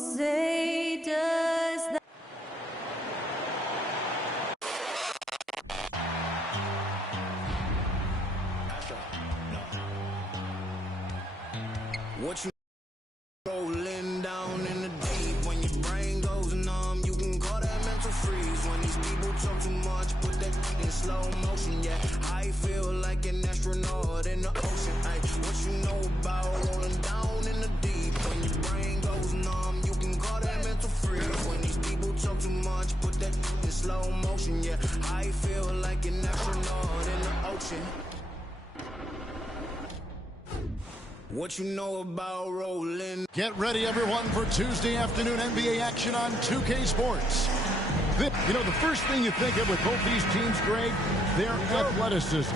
say does that. What you rolling down in the deep when your brain goes numb, you can call that mental freeze. When these people talk too much, put that in slow motion. Yeah, I feel like an astronaut in the ocean. Ay, what you know about rolling down in the deep when your brain goes numb, you can call that mental freeze. When these people talk too much, put that in slow motion. Yeah, I feel like an astronaut in the ocean. What you know about rolling? Get ready, everyone, for Tuesday afternoon NBA action on 2K Sports. You know, the first thing you think of with both these teams, Greg, their athleticism.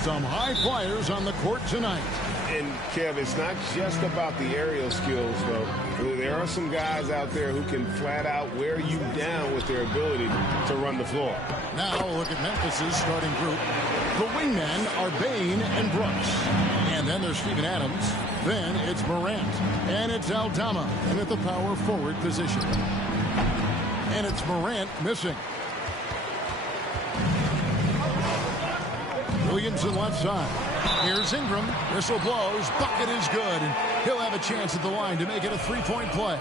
Some high flyers on the court tonight. And, Kev, it's not just about the aerial skills, though. There are some guys out there who can flat out wear you down with their ability to run the floor. Now look at Memphis's starting group. The wingmen are Bain and Brooks. And then there's Steven Adams. Then it's Morant. And it's Aldama in at the power forward position. And it's Morant missing. Williamson left side. Here's Ingram. Whistle blows. Bucket is good. And he'll have a chance at the line to make it a three-point play.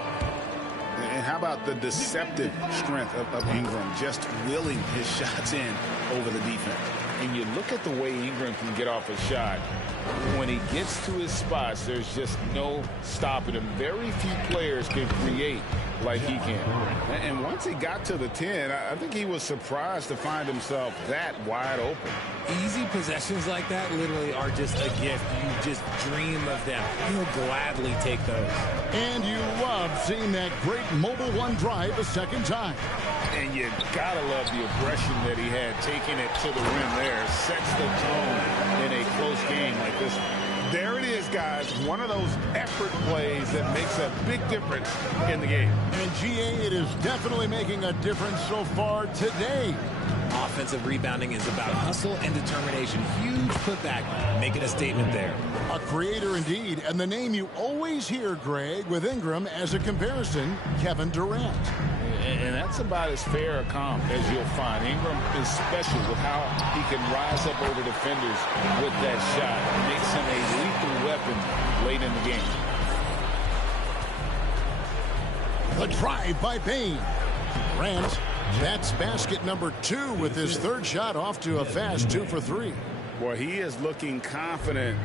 And how about the deceptive strength of Ingram, just willing his shots in over the defense? And you look at the way Ingram can get off a shot. When he gets to his spots, there's just no stopping him. Very few players can create like he can. And once he got to the 10, I think he was surprised to find himself that wide open. Easy possessions like that literally are just a gift. You just dream of them. He'll gladly take those. And you love seeing that great mobile one drive a second time. And you gotta love the aggression that he had, taking it to the rim there. Sets the tone in a close game like this one. There it is, guys. One of those effort plays that makes a big difference in the game. And GA, it is definitely making a difference so far today. Offensive rebounding is about hustle and determination. Huge putback, making a statement there. A creator indeed, and the name you always hear, Greg, with Ingram as a comparison, Kevin Durant. And that's about as fair a comp as you'll find. Ingram is special with how he can rise up over defenders with that shot. It makes him a lethal weapon late in the game. The drive by Bain. Durant, that's basket number 2 with his third shot off to a fast 2 for 3. Boy, he is looking confident.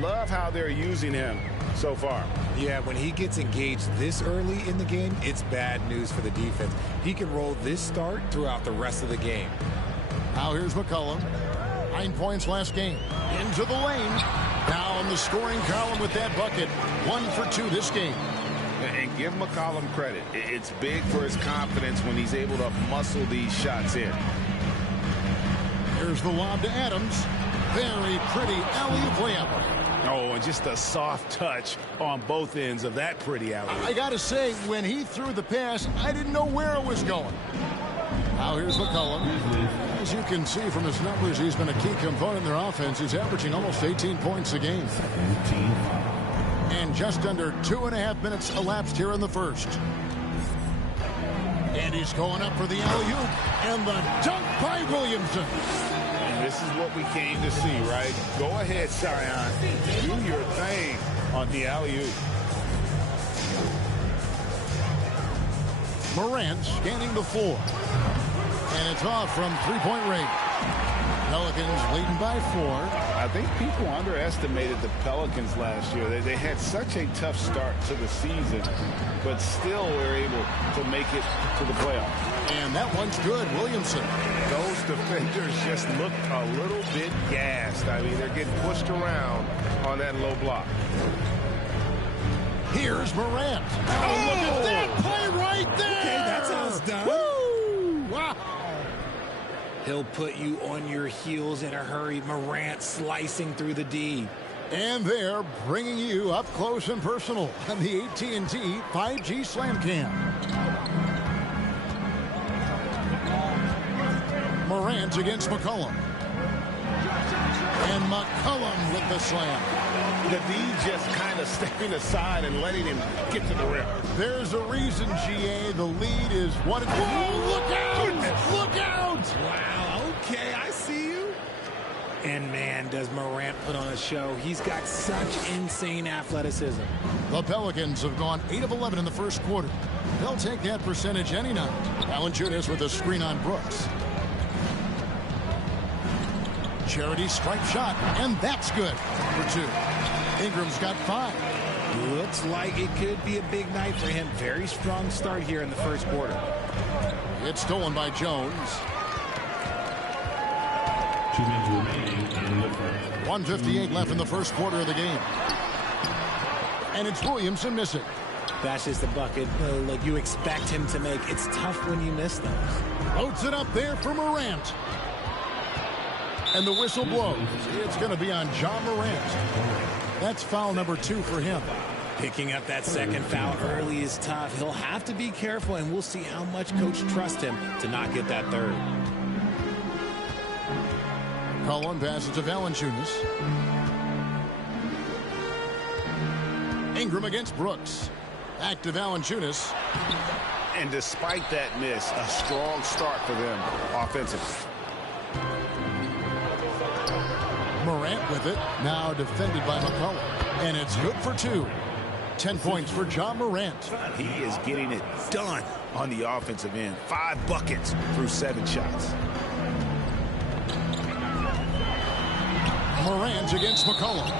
Love how they're using him so far. Yeah, when he gets engaged this early in the game, it's bad news for the defense. He can roll this start throughout the rest of the game. Now here's McCollum. 9 points last game. Into the lane. Now in the scoring column with that bucket. 1 for 2 this game. And give McCollum credit. It's big for his confidence when he's able to muscle these shots in. Here's the lob to Adams. Very pretty alley-oop layup. Oh, and just a soft touch on both ends of that pretty alley. I got to say, when he threw the pass, I didn't know where it was going. Now here's McCollum. As you can see from his numbers, he's been a key component in their offense. He's averaging almost 18 points a game. And just under 2.5 minutes elapsed here in the first. And he's going up for the alley-oop. And the dunk by Williamson. And this is what we came to see, right? Go ahead, Zion. Do your thing on the alley-oop. Morant scanning the floor. And it's off from three-point range. Pelicans leading by 4. I think people underestimated the Pelicans last year. They had such a tough start to the season, but still were able to make it to the playoffs. And that one's good, Williamson. Those defenders just looked a little bit gassed. I mean, they're getting pushed around on that low block. Here's Morant. Oh, look at that play right there. Okay, that's how it's done. Woo! Wow. He'll put you on your heels in a hurry. Morant slicing through the D. And they're bringing you up close and personal on the AT&T 5G Slam Cam. Morant against McCollum. And McCollum with a slam. The D just kind of stepping aside and letting him get to the rim. There's a reason, GA. The lead is what it... Whoa, look out! Goodness. Look out! Wow, okay, I see you. And man, does Morant put on a show. He's got such insane athleticism. The Pelicans have gone 8 of 11 in the first quarter. They'll take that percentage any night. Valanciunas with a screen on Brooks. Charity stripe shot, and that's good for 2. Ingram's got 5. Looks like it could be a big night for him. Very strong start here in the first quarter. It's stolen by Jones. 2 minutes remaining in the first. 1:58 left in the first quarter of the game. And it's Williamson missing. That's just a bucket like you expect him to make. It's tough when you miss those. Loads it up there for Morant. And the whistle blows. It's going to be on John Morant. That's foul number 2 for him. Picking up that second foul early is tough. He'll have to be careful, and we'll see how much coach trusts him to not get that third. Cullen passes to Valanciunas. Ingram against Brooks. Back to Valanciunas. And despite that miss, a strong start for them offensively. Morant with it. Now defended by McCollum. And it's good for 2. 10 points for John Morant. He is getting it done on the offensive end. 5 buckets through 7 shots. Morant against McCollum.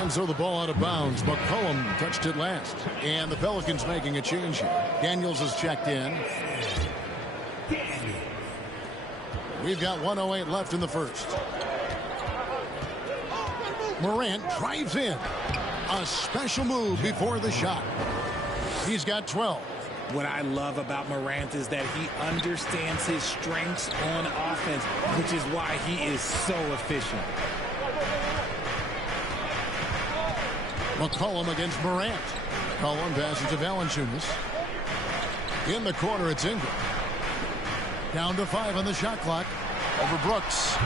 And so the ball out of bounds. McCollum touched it last. And the Pelicans making a change here. Daniels has checked in. We've got 1:08 left in the first. Morant drives in. A special move before the shot. He's got 12. What I love about Morant is that he understands his strengths on offense, which is why he is so efficient. McCollum against Morant. McCollum passes to Valanciunas. In the corner, it's Ingram. Down to 5 on the shot clock. Over Brooks.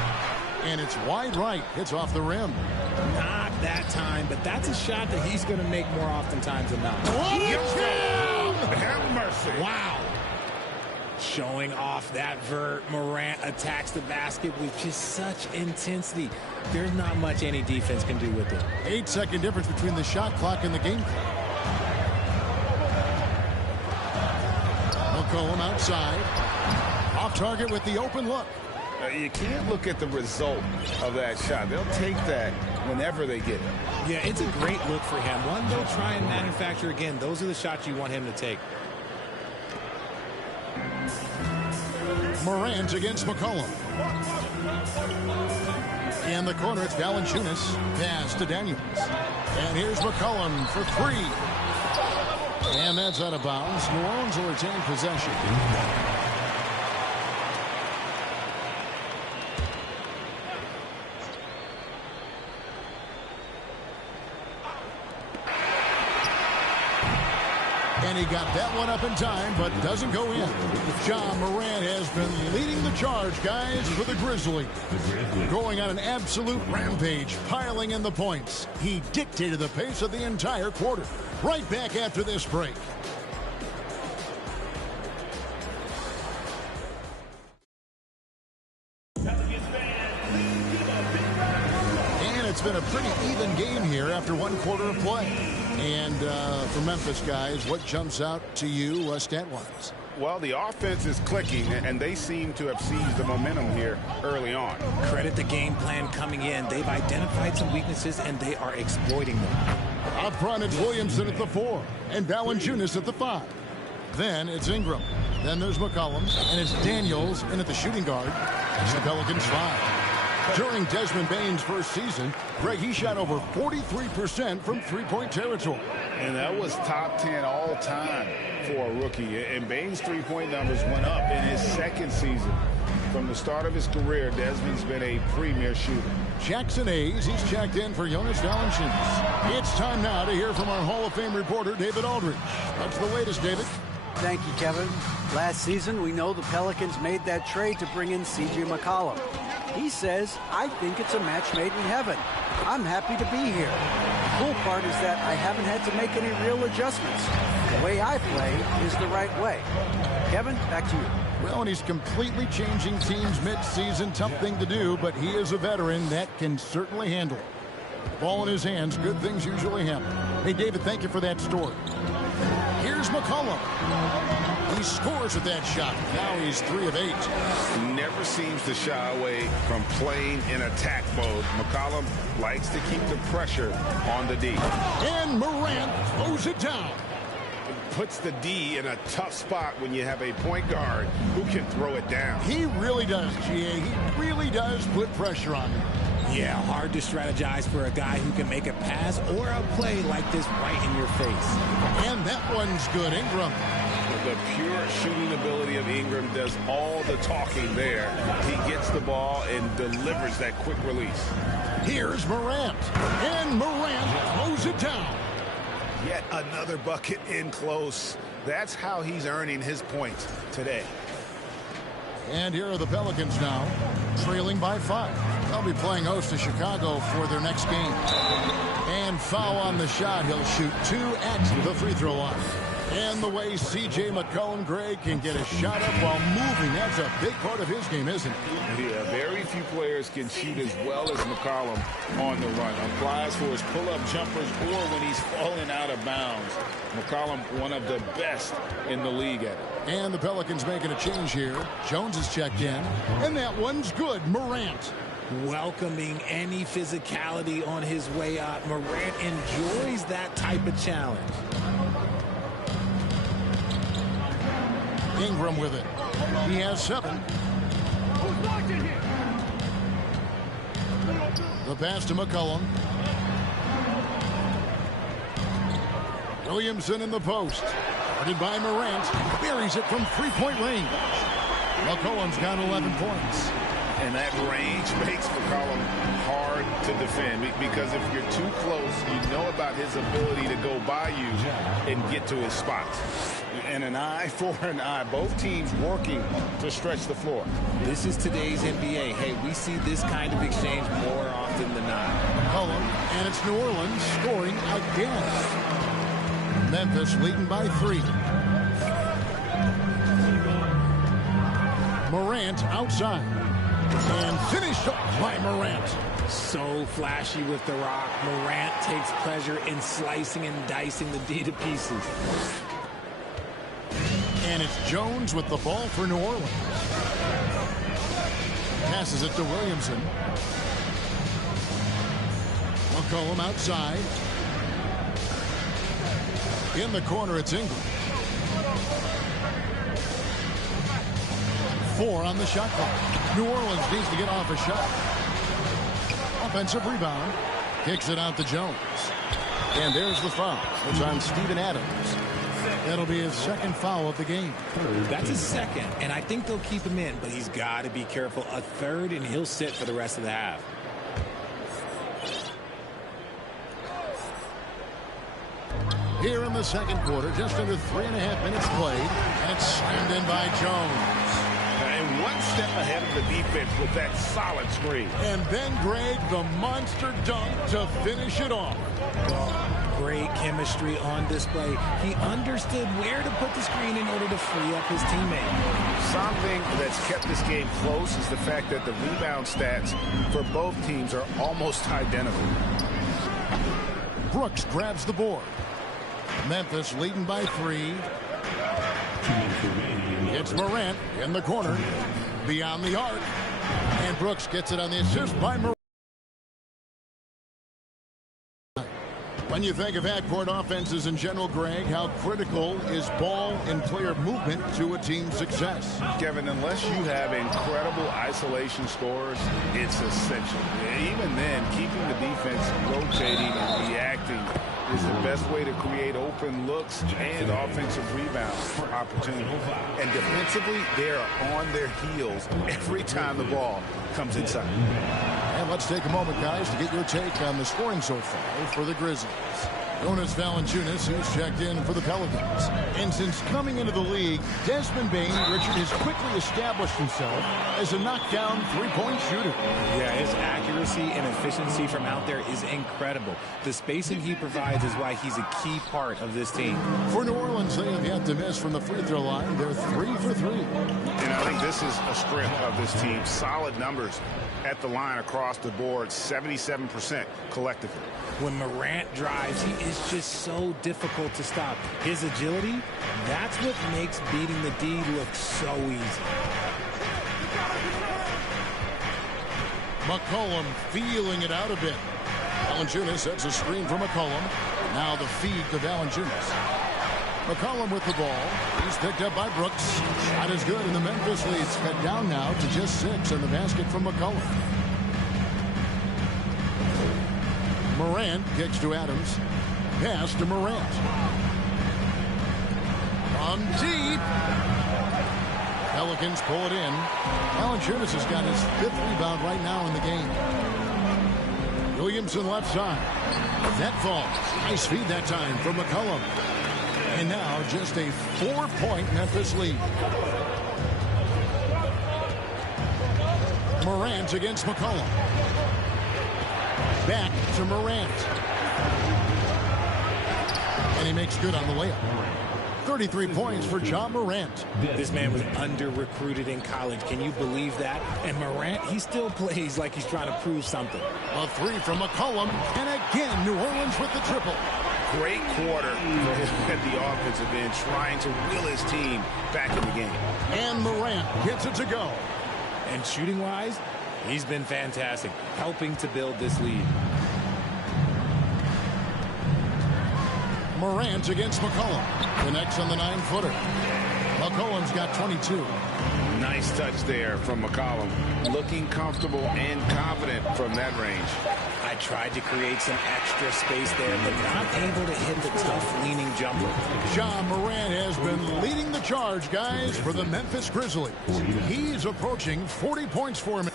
And it's wide right. It's off the rim. Not that time, but that's a shot that he's going to make more oftentimes than not. What a jam! Have mercy. Wow. Showing off that vert. Morant attacks the basket with just such intensity. There's not much any defense can do with it. 8-second difference between the shot clock and the game clock. McCollum outside. Off target with the open look. You can't look at the result of that shot. They'll take that whenever they get it. Yeah, it's a great look for him. One they'll try and manufacture again. Those are the shots you want him to take. Morant against McCollum. In the corner, it's Valanciunas. Pass to Daniels. And here's McCollum for 3. And that's out of bounds. New Orleans will retain possession. And he got that one up in time, but doesn't go in. John Morant has been leading the charge, guys, for the Grizzlies. Going on an absolute rampage, piling in the points. He dictated the pace of the entire quarter. Right back after this break. And it's been a pretty even game here after 1 quarter of play. And for Memphis, guys, what jumps out to you stat-wise? Well, the offense is clicking, and they seem to have seized the momentum here early on. Credit the game plan coming in. They've identified some weaknesses, and they are exploiting them. Up front, it's Williamson at the 4, and Valanciunas at the 5. Then it's Ingram. Then there's McCollum, and it's Daniels in at the shooting guard. It's the Pelicans 5. During Desmond Bane's first season, Greg, he shot over 43% from three-point territory. And that was top 10 all-time for a rookie. And Bane's three-point numbers went up in his second season. From the start of his career, Desmond's been a premier shooter. Jackson Hayes, he's checked in for Jonas Valanciunas. It's time now to hear from our Hall of Fame reporter, David Aldridge. What's the latest, David? Thank you, Kevin. Last season, we know the Pelicans made that trade to bring in C.J. McCollum. He says, I think it's a match made in heaven. I'm happy to be here. The cool part is that I haven't had to make any real adjustments. The way I play is the right way. Kevin, back to you. Well, and he's completely changing teams mid-season. Tough thing to do, but he is a veteran that can certainly handle it. Ball in his hands, good things usually happen. Hey, David, thank you for that story. Here's McCollum. He scores with that shot. Now he's 3 of 8. Never seems to shy away from playing in attack mode. McCollum likes to keep the pressure on the D. And Morant throws it down. Puts the D in a tough spot when you have a point guard who can throw it down. He really does, GA. He really does put pressure on him. Yeah, hard to strategize for a guy who can make a pass or a play like this right in your face. And that one's good. Ingram. The pure shooting ability of Ingram does all the talking there. He gets the ball and delivers that quick release. Here's Morant. And Morant throws it down. Yet another bucket in close. That's how he's earning his points today. And here are the Pelicans now, trailing by 5. They'll be playing host to Chicago for their next game. And foul on the shot. He'll shoot 2 at the free throw line. And the way C.J. McCollum, Greg, can get a shot up while moving, that's a big part of his game, isn't it? Yeah, very few players can shoot as well as McCollum on the run. Applies for his pull-up jumpers or when he's falling out of bounds. McCollum, one of the best in the league at it. And the Pelicans making a change here. Jones is checked in. And that one's good. Morant. Welcoming any physicality on his way out. Morant enjoys that type of challenge. Ingram with it. He has 7. The pass to McCollum. Williamson in the post. Guarded by Morant. Buries it from 3-point range. McCollum's got 11 points. And that range makes McCollum hard to defend because if you're too close, you know about his ability to go by you and get to his spots. And an eye for an eye. Both teams working to stretch the floor. This is today's NBA. Hey, we see this kind of exchange more often than not. McCollum, and it's New Orleans scoring again. Memphis leading by 3. Morant outside. And finished off by Morant. So flashy with the rock. Morant takes pleasure in slicing and dicing the D to pieces. And it's Jones with the ball for New Orleans. Passes it to Williamson. McCollum outside. In the corner, it's Ingram. 4 on the shot clock. New Orleans needs to get off a shot. Offensive rebound. Kicks it out to Jones. And there's the foul. It's on Steven Adams. That'll be his 2nd foul of the game. That's his 2nd, and I think they'll keep him in, but he's got to be careful. A 3rd, and he'll sit for the rest of the half. Here in the 2nd quarter, just under 3.5 minutes played, and it's slammed in by Jones. And one step ahead of the defense with that solid screen. And then, Greg, the monster dunk to finish it off. Great chemistry on display. He understood where to put the screen in order to free up his teammate. Something that's kept this game close is the fact that the rebound stats for both teams are almost identical. Brooks grabs the board. Memphis leading by 3. It's Morant in the corner. Beyond the arc. And Brooks gets it on the assist by Morant. When you think of half-court offenses in general, Greg, how critical is ball and player movement to a team's success? Kevin, unless you have incredible isolation scores, it's essential. Even then, keeping the defense rotating and reacting is the best way to create open looks and offensive rebound opportunity. And defensively, they are on their heels every time the ball comes inside. And let's take a moment, guys, to get your take on the scoring so far for the Grizzlies. Jonas Valanciunas, who's checked in for the Pelicans. And since coming into the league, Desmond Bane, Richard, has quickly established himself as a knockdown three-point shooter. Yeah, his accuracy and efficiency from out there is incredible. The spacing he provides is why he's a key part of this team. For New Orleans, they have yet to miss from the free throw line. They're 3 for 3. And I think this is a strength of this team. Solid numbers at the line across the board, 77% collectively. When Morant drives, he is just so difficult to stop. His agility, that's what makes beating the D look so easy. McCollum feeling it out a bit. Valanciunas sets a screen for McCollum. Now the feed to Valanciunas. McCollum with the ball. He's picked up by Brooks. Shot is good, and the Memphis lead's cut down now to just 6 in the basket from McCollum. Morant kicks to Adams. Pass to Morant. From deep. Pelicans pull it in. Valanciunas has got his 5th rebound right now in the game. Williamson left side. That falls. Nice feed that time from McCollum. And now just a 4-point Memphis lead. Morant against McCollum. Back to Morant. And he makes good on the layup. 33 points for Ja Morant. This man was under-recruited in college. Can you believe that? And Morant, he still plays like he's trying to prove something. A 3 from McCollum. And again, New Orleans with the triple. Great quarter for him at the offensive end, trying to will his team back in the game. And Morant gets it to go. And shooting-wise, he's been fantastic, helping to build this lead. Morant against McCollum. Connects on the 9-footer. McCollum's got 22. Nice touch there from McCollum. Looking comfortable and confident from that range. I tried to create some extra space there, but not able to hit the tough leaning jumper. Ja Morant has been leading the charge, guys, for the Memphis Grizzlies. He's approaching 40 points for him.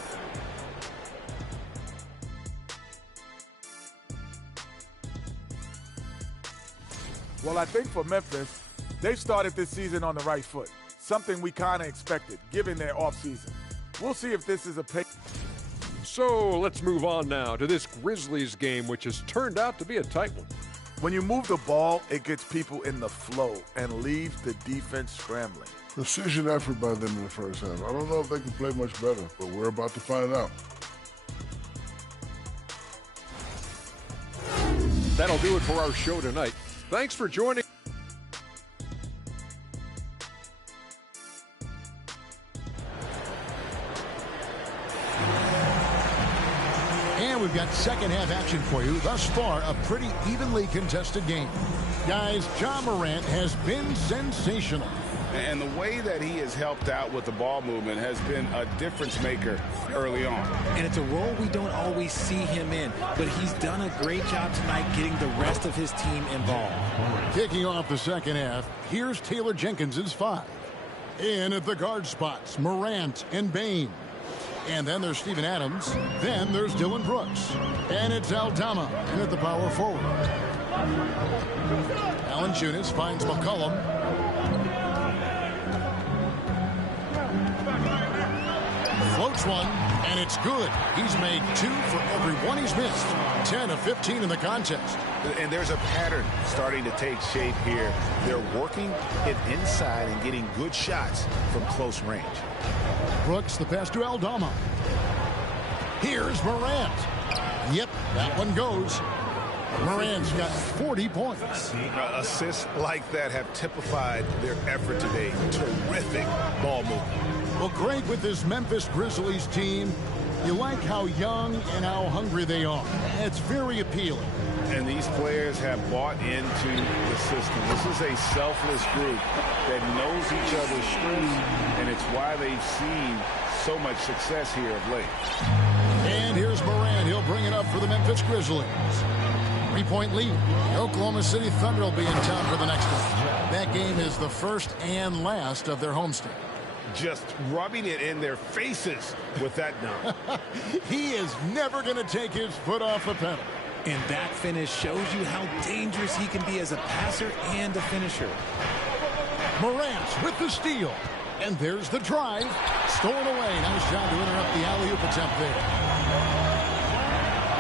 Well, I think for Memphis, they started this season on the right foot. Something we kind of expected, given their offseason. We'll see if this is a pay. So let's move on now to this Grizzlies game, which has turned out to be a tight one. When you move the ball, it gets people in the flow and leaves the defense scrambling. Precision effort by them in the first half. I don't know if they can play much better, but we're about to find out. That'll do it for our show tonight. Thanks for joining. And we've got second half action for you. Thus far, a pretty evenly contested game. Guys, Ja Morant has been sensational. And the way that he has helped out with the ball movement has been a difference maker early on. And it's a role we don't always see him in, but he's done a great job tonight getting the rest of his team involved. Kicking off the second half, here's Taylor Jenkins's 5. In at the guard spots, Morant and Bane. And then there's Steven Adams. Then there's Dylan Brooks. And it's Aldama in at the power forward. Valanciunas finds McCollum. Floats one, and it's good. He's made 2 for every one he's missed. 10 of 15 in the contest. And there's a pattern starting to take shape here. They're working it inside and getting good shots from close range. Brooks, the pass to Aldama. Here's Morant. Yep, that one goes. Morant's got 40 points. Assists like that have typified their effort today. Terrific ball movement. Well, Greg, with this Memphis Grizzlies team, you like how young and how hungry they are. It's very appealing. And these players have bought into the system. This is a selfless group that knows each other's strengths, and it's why they've seen so much success here of late. And here's Morant. He'll bring it up for the Memphis Grizzlies. 3-point lead. The Oklahoma City Thunder will be in town for the next one. That game is the first and last of their homestand. Just rubbing it in their faces with that dunk. He is never going to take his foot off the pedal. And that finish shows you how dangerous he can be as a passer and a finisher. Morant with the steal. And there's the drive. Stolen away. Nice job to interrupt the alley-oop attempt there.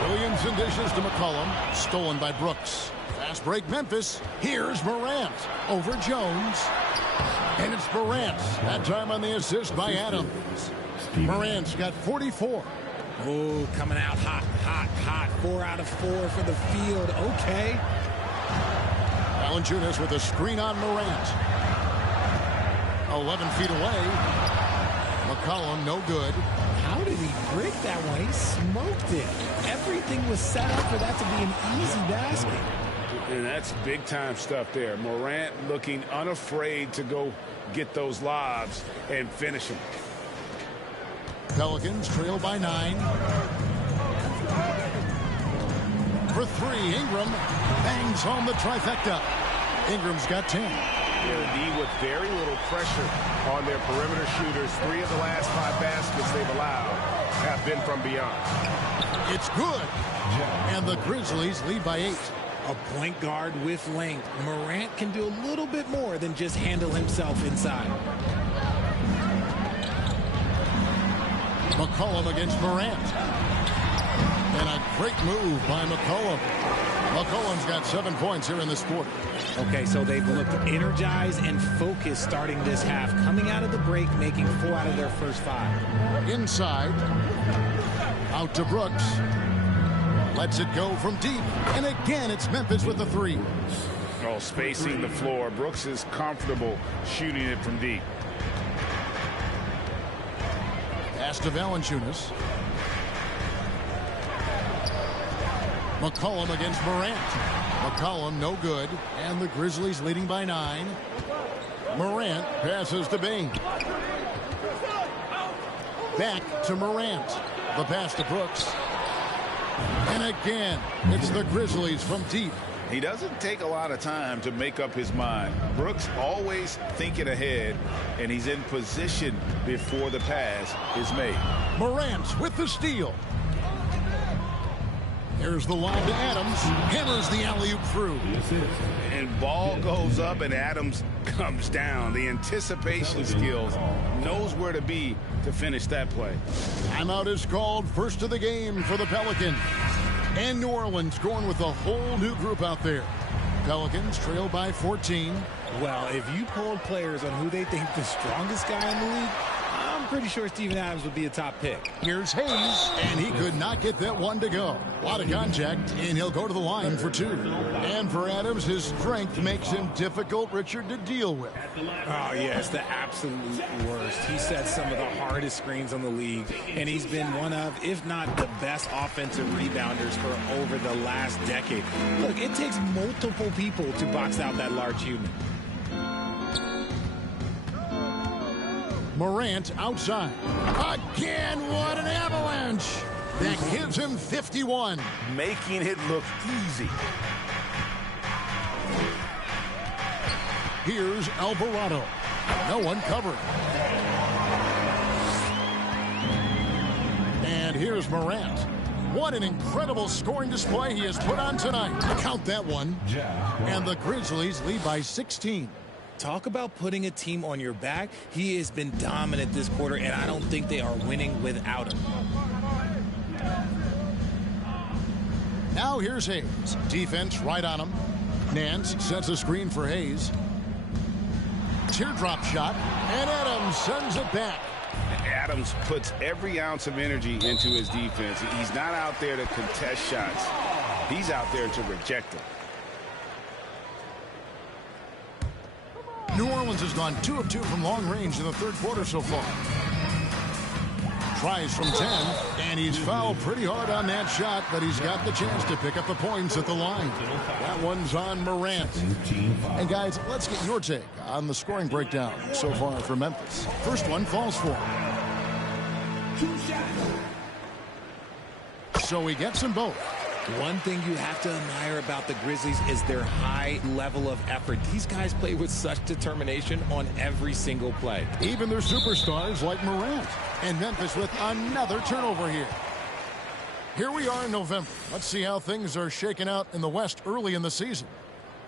Williamson dishes to McCollum. Stolen by Brooks. Fast break Memphis. Here's Morant over Jones. And it's Morant. That time on the assist by Adams. Morant's got 44. Oh, coming out hot, hot, hot. 4 out of 4 for the field. Okay. Valanciunas with a screen on Morant. 11 feet away. McCollum, no good. How did he break that one? He smoked it. Everything was set up for that to be an easy basket. And that's big-time stuff there. Morant looking unafraid to go get those lobs and finish them. Pelicans trail by 9. For 3, Ingram bangs home the trifecta. Ingram's got 10. D with very little pressure on their perimeter shooters. 3 of the last 5 baskets they've allowed have been from beyond. It's good. And the Grizzlies lead by 8. A point guard with length. Morant can do a little bit more than just handle himself inside. McCollum against Morant. And a great move by McCollum. McCollum's got 7 points here in this quarter. Okay, so they've looked energized and focused starting this half. Coming out of the break, making 4 out of their first 5. Inside. Out to Brooks. Lets it go from deep. And again, it's Memphis with the 3. Oh, spacing the floor. Brooks is comfortable shooting it from deep. Pass to Valanciunas. McCollum against Morant. McCollum no good. And the Grizzlies leading by 9. Morant passes to Bain. Back to Morant. The pass to Brooks. And again, it's the Grizzlies from deep. He doesn't take a lot of time to make up his mind. Brooks always thinking ahead, and he's in position before the pass is made. Morant with the steal. Here's the lob to Adams. Hammers the alley-oop through. And ball goes up, and Adams comes down. The anticipation skills, knows where to be to finish that play. Timeout is called. First of the game for the Pelicans. And New Orleans going with a whole new group out there. Pelicans trail by 14. Well, if you polled players on who they think the strongest guy in the league, I'm pretty sure Steven Adams would be a top pick. Here's Hayes, and he could not get that one to go. A lot of contact, and he'll go to the line for 2. And for Adams, his strength makes him difficult, Richard, to deal with. Oh, yeah, it's the absolute worst. He sets some of the hardest screens on the league, and he's been one of, if not the best offensive rebounders for over the last decade. Look, it takes multiple people to box out that large unit. Morant outside. Again, what an avalanche. That gives him 51. Making it look easy. Here's Alvarado. No one covered. And here's Morant. What an incredible scoring display he has put on tonight. Count that one. And the Grizzlies lead by 16. Talk about putting a team on your back. He has been dominant this quarter, and I don't think they are winning without him. Now here's Hayes. Defense right on him. Nance sets a screen for Hayes. Teardrop shot, and Adams sends it back. Adams puts every ounce of energy into his defense. He's not out there to contest shots. He's out there to reject them. New Orleans has gone 2 of 2 from long range in the third quarter so far. Tries from 10, and he's fouled pretty hard on that shot, but he's got the chance to pick up the points at the line. That one's on Morant. And guys, let's get your take on the scoring breakdown so far for Memphis. First one falls for him. So he gets them both. One thing you have to admire about the Grizzlies is their high level of effort. These guys play with such determination on every single play. Even their superstars like Morant. And Memphis with another turnover here. Here we are in November. Let's see how things are shaking out in the West early in the season.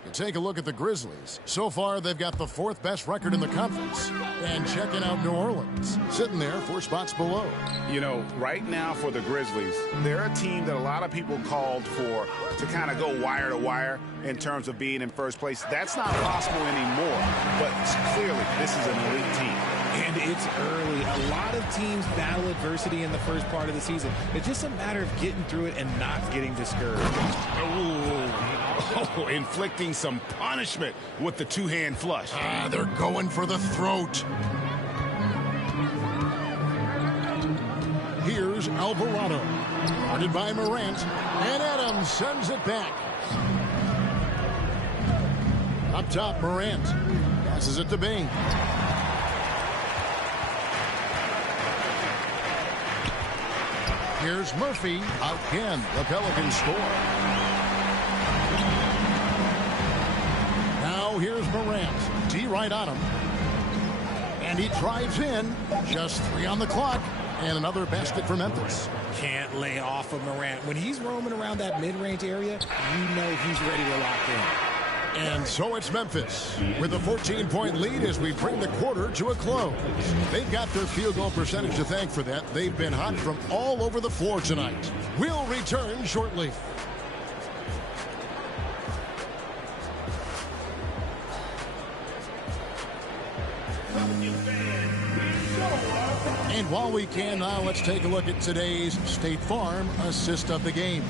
You take a look at the Grizzlies. So far, they've got the 4th best record in the conference. And checking out New Orleans, sitting there 4 spots below. You know, right now for the Grizzlies, they're a team that a lot of people called for to kind of go wire to wire in terms of being in first place. That's not possible anymore. But clearly, this is an elite team. And it's early. A lot of teams battle adversity in the first part of the season. It's just a matter of getting through it and not getting discouraged. Oh, inflicting some punishment with the 2-hand flush. They're going for the throat. Here's Alvarado. Guarded by Morant. And Adams sends it back. Up top, Morant. Passes it to Bing. Here's Murphy. Again, the Pelicans score. Now here's Morant. D right on him. And he drives in. Just 3 on the clock. And another basket for Memphis. Can't lay off of Morant. When he's roaming around that mid-range area, you know he's ready to lock in. And so it's Memphis with a 14-point lead as we bring the quarter to a close. They've got their field goal percentage to thank for that. They've been hot from all over the floor tonight. We'll return shortly. And while we can now, let's take a look at today's State Farm assist of the game.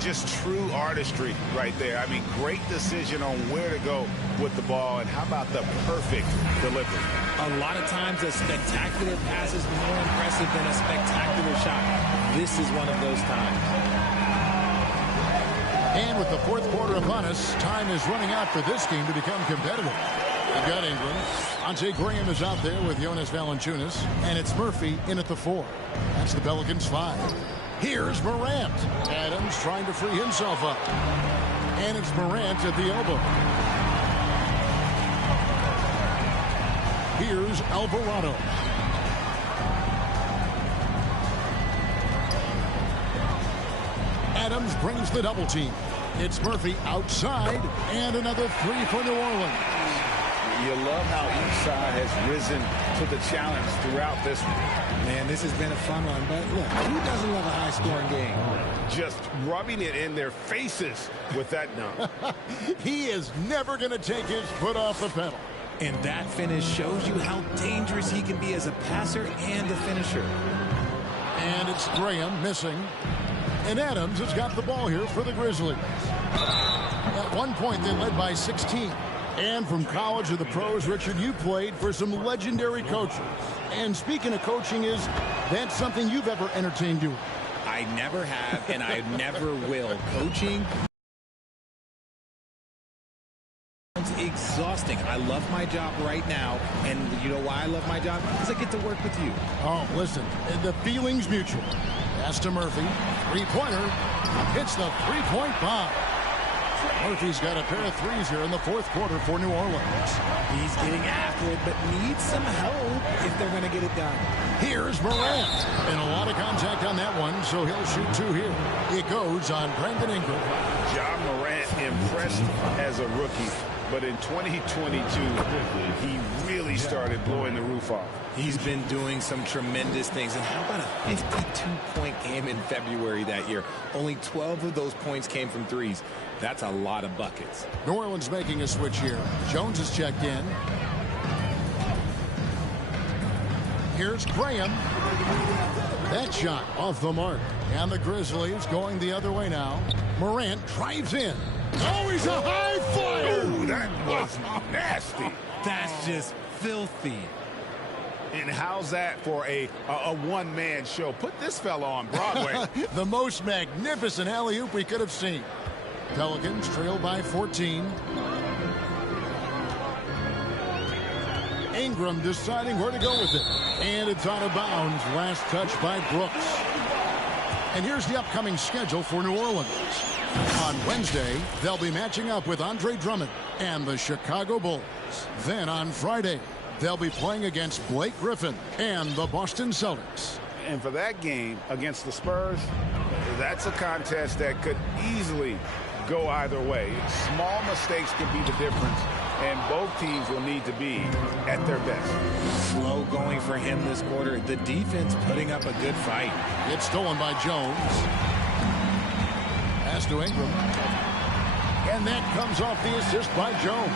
Just true artistry right there. I mean, great decision on where to go with the ball, and how about the perfect delivery? A lot of times a spectacular pass is more impressive than a spectacular shot. This is one of those times. And with the 4th quarter upon us, time is running out for this game to become competitive. We've got Ingram. Ante Graham is out there with Jonas Valanciunas, and it's Murphy in at the 4. That's the Pelicans 5. Here's Morant. Adams trying to free himself up. And it's Morant at the elbow. Here's Alvarado. Adams brings the double team. It's Murphy outside, and another 3 for New Orleans. You love how each side has risen to the challenge throughout this one. Man, this has been a fun one, but look, who doesn't love a high-scoring game? Just rubbing it in their faces with that dunk. He is never going to take his foot off the pedal. And that finish shows you how dangerous he can be as a passer and a finisher. And it's Graham missing. And Adams has got the ball here for the Grizzlies. At one point, they led by 16. And from college to the pros, Richard, you played for some legendary coaches. And speaking of coaching, that's something you've ever entertained doing? I never have, and I never will. Coaching is exhausting. I love my job right now, and you know why I love my job? Because I get to work with you. Oh, listen, the feeling's mutual. Pass to Murphy, 3-pointer, hits the 3-point bomb. Murphy's got a pair of 3s here in the 4th quarter for New Orleans. He's getting after it, but needs some help if they're going to get it done. Here's Morant. And a lot of contact on that one, so he'll shoot 2 here. It goes on Brandon Ingram. John Morant impressed as a rookie, but in 2022, he really started blowing the roof off. He's been doing some tremendous things. And how about a 52-point game in February that year? Only 12 of those points came from 3s. That's a lot of buckets. New Orleans making a switch here. Jones is checked in. Here's Graham. That shot off the mark. And the Grizzlies going the other way now. Morant drives in. Oh, he's a high flyer. Oh, that was nasty. That's just filthy. And how's that for a one-man show? Put this fella on Broadway. The most magnificent alley-oop we could have seen. Pelicans trail by 14. Ingram deciding where to go with it. And it's out of bounds. Last touch by Brooks. And here's the upcoming schedule for New Orleans. On Wednesday, they'll be matching up with Andre Drummond and the Chicago Bulls. Then on Friday, they'll be playing against Blake Griffin and the Boston Celtics. And for that game against the Spurs, that's a contest that could easily go either way. Small mistakes can be the difference, and both teams will need to be at their best. Slow going for him this quarter. The defense putting up a good fight. It's stolen by Jones. Pass to Ingram. And that comes off the assist by Jones.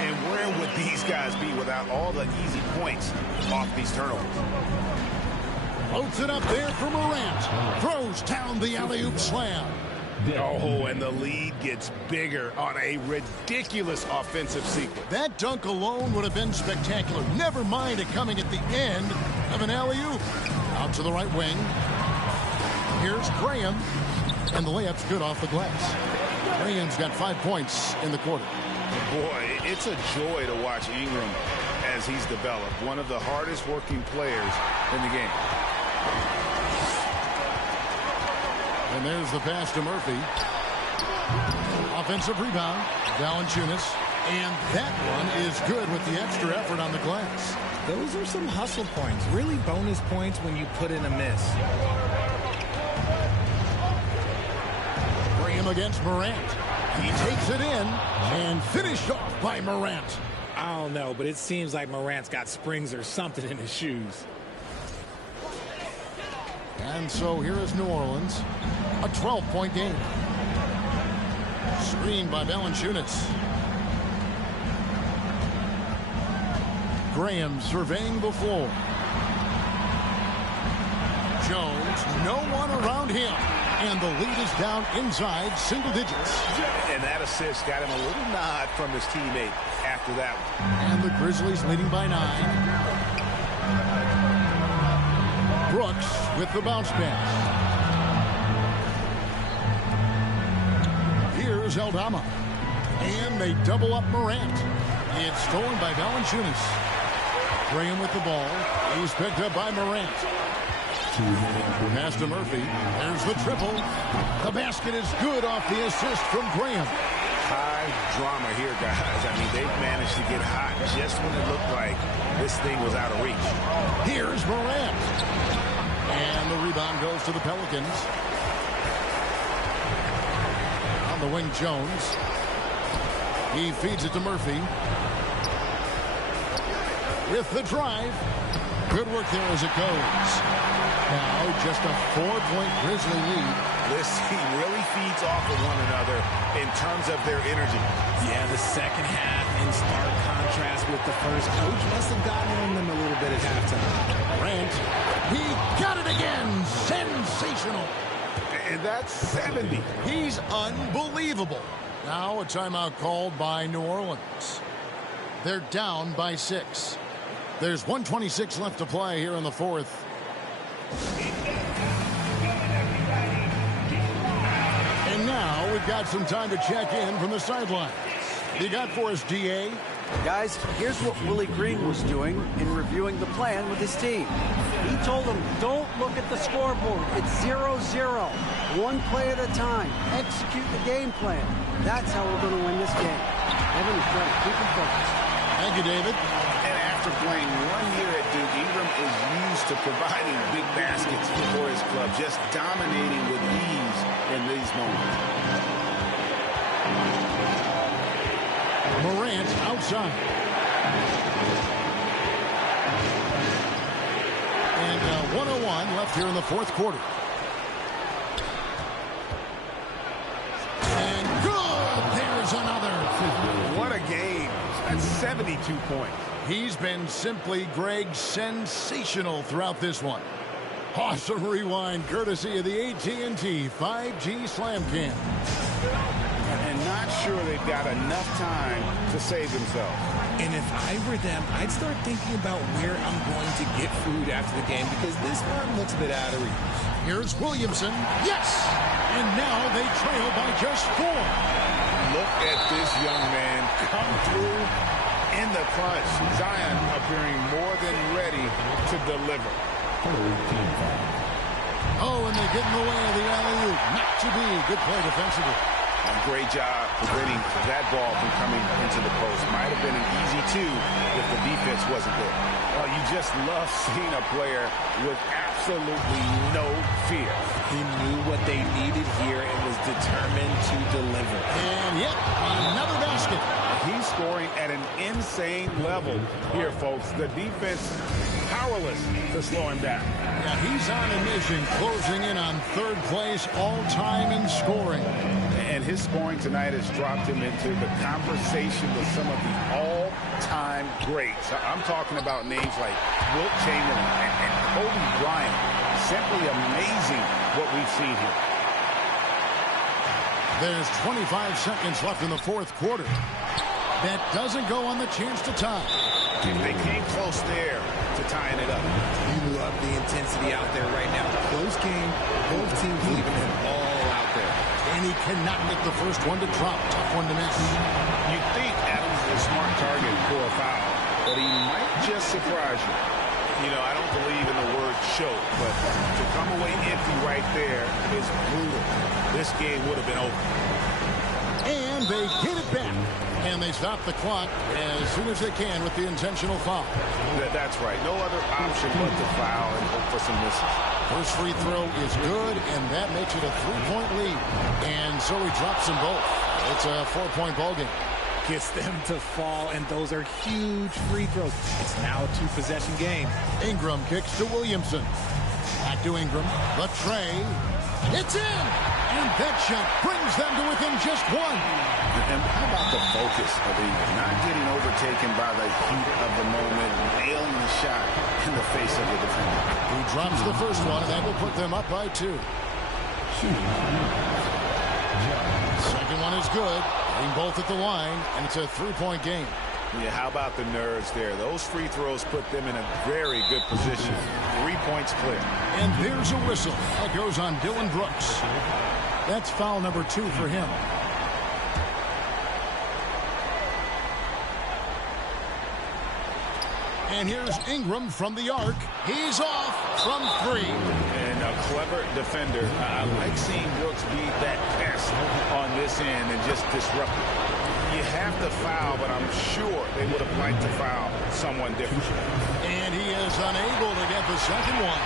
And where would these guys be without all the easy points off these turnovers? Floats it up there for Morant. Throws down the alley-oop slam. Oh, and the lead gets bigger on a ridiculous offensive sequence. That dunk alone would have been spectacular. Never mind it coming at the end of an alley-oop. Out to the right wing. Here's Graham. And the layup's good off the glass. Graham's got 5 points in the quarter. Boy, it's a joy to watch Ingram as he's developed. One of the hardest working players in the game. And there's the pass to Murphy. Offensive rebound. Valanciunas. And that one is good with the extra effort on the glass. Those are some hustle points. Really bonus points when you put in a miss. Graham against Morant. He takes it in and finished off by Morant. I don't know, but it seems like Morant's got springs or something in his shoes. And so here is New Orleans. A 12-point game. Screened by Valanciunas. Graham surveying the floor. Jones, no one around him. And the lead is down inside single digits. And that assist got him a little nod from his teammate after that one. And the Grizzlies leading by 9. Brooks with the bounce pass. Here's Aldama. And they double up Morant. It's stolen by Valanciunas. Graham with the ball. He's picked up by Morant. Pass to Murphy. There's the triple. The basket is good off the assist from Graham. High drama here, guys. I mean, they've managed to get hot just when it looked like this thing was out of reach. Here's Morant. And the rebound goes to the Pelicans. On the wing, Jones. He feeds it to Murphy. With the drive. Good work there as it goes. Now just a 4-point Grizzly lead. This team really feeds off of one another in terms of their energy. Yeah, the second half in stark contrast with the first. Coach must have gotten on them a little bit at halftime. Grant, he got it again. Sensational. And that's 70. He's unbelievable. Now a timeout called by New Orleans. They're down by 6. There's 1:26 left to play here in the fourth. And now we've got some time to check in from the sidelines. You got for us, DA? Guys, here's what Willie Green was doing in reviewing the plan with his team. He told them, don't look at the scoreboard. It's 0-0. One play at a time. Execute the game plan. That's how we're going to win this game. Evan is trying to keep them focused. Thank you, David. And after playing 1 year at Duke, Ingram is used to providing big baskets for his club, just dominating with ease in these moments. Morant outside. And 1:01 left here in the fourth quarter. And good! There's another. What a game. That's 72 points. He's been simply, Greg, sensational throughout this one. Awesome rewind courtesy of the AT&T 5G Slam Cam. And not sure they've got enough time to save themselves. And if I were them, I'd start thinking about where I'm going to get food after the game because this one looks a bit out of reach. Here's Williamson. Yes! And now they trail by just 4. Look at this young man come through in the clutch. Zion appearing more than ready to deliver. Oh, and they get in the way of the alley-oop. Not to be. Good play defensively. A great job preventing that ball from coming into the post. Might have been an easy 2 if the defense wasn't there. Well, you just love seeing a player with absolute absolutely no fear. He knew what they needed here and was determined to deliver. And yet, another basket. He's scoring at an insane level here, folks. The defense powerless to slow him down. Yeah, he's on a mission, closing in on third place all-time in scoring. And his scoring tonight has dropped him into the conversation with some of the all-time greats. I'm talking about names like Wilt Chamberlain and Kobe Bryant. Simply amazing what we've seen here. There's 25 seconds left in the fourth quarter. That doesn't go on the chance to tie. They came close there to tying it up. You love the intensity out there right now. Close game, both teams leaving it all out there. And he cannot get the first one to drop. Tough one to miss. You think Adams is a smart target for a foul, but he might just surprise you. You know, I don't believe in the word choke, but to come away empty right there is brutal. This game would have been over. And they get it back. And they stop the clock as soon as they can with the intentional foul. That's right. No other option but to foul and hope for some misses. First free throw is good, and that makes it a 3-point lead. And so he drops them both. It's a 4-point ball game. Gets them to fall, and those are huge free throws. It's now a 2-possession game. Ingram kicks to Williamson. Back to Ingram. The tray. It's in! And that shot brings them to within just one. And how about the focus of not getting overtaken by the heat of the moment, nailing the shot in the face of the defender. He drops the first one, and that will put them up by 2. Second one is good. Hitting both at the line, and it's a 3-point game. Yeah, how about the nerves there? Those free throws put them in a very good position. 3 points clear. And there's a whistle that goes on Dylan Brooks. That's foul number 2 for him. And here's Ingram from the arc. He's off from 3. And a clever defender. I like seeing Brooks be that pest on this end and just disrupt it. You have to foul, but I'm sure they would have liked to foul someone different. And he is unable to get the second one.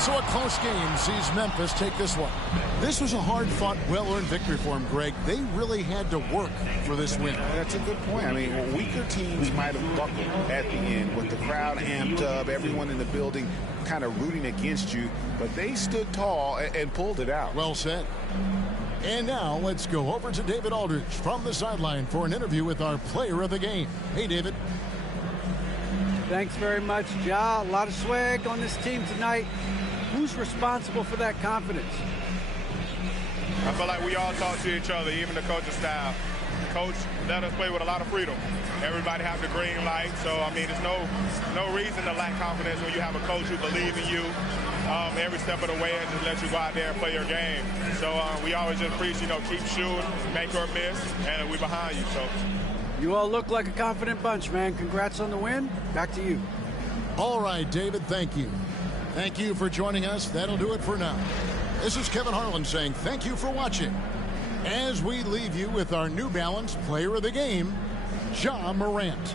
So a close game sees Memphis take this one. This was a hard-fought, well-earned victory for him, Greg. They really had to work for this win. That's a good point. I mean, weaker teams might have buckled at the end with the crowd amped up, everyone in the building kind of rooting against you, but they stood tall and pulled it out. Well said. And now let's go over to David Aldridge from the sideline for an interview with our player of the game. Hey, David. Thanks very much, Ja. A lot of swag on this team tonight. Who's responsible for that confidence? I feel like we all talk to each other, even the coaching staff. The coach let us play with a lot of freedom. Everybody has the green light, so I mean, there's no reason to lack confidence when you have a coach who believes in you every step of the way and just let you go out there and play your game. So we always just preach, keep shooting, make or miss, and we're behind you. So you all look like a confident bunch, man. Congrats on the win. Back to you. All right, David, thank you. Thank you for joining us. That'll do it for now. This is Kevin Harlan saying thank you for watching. As we leave you with our New Balance Player of the Game, Ja Morant.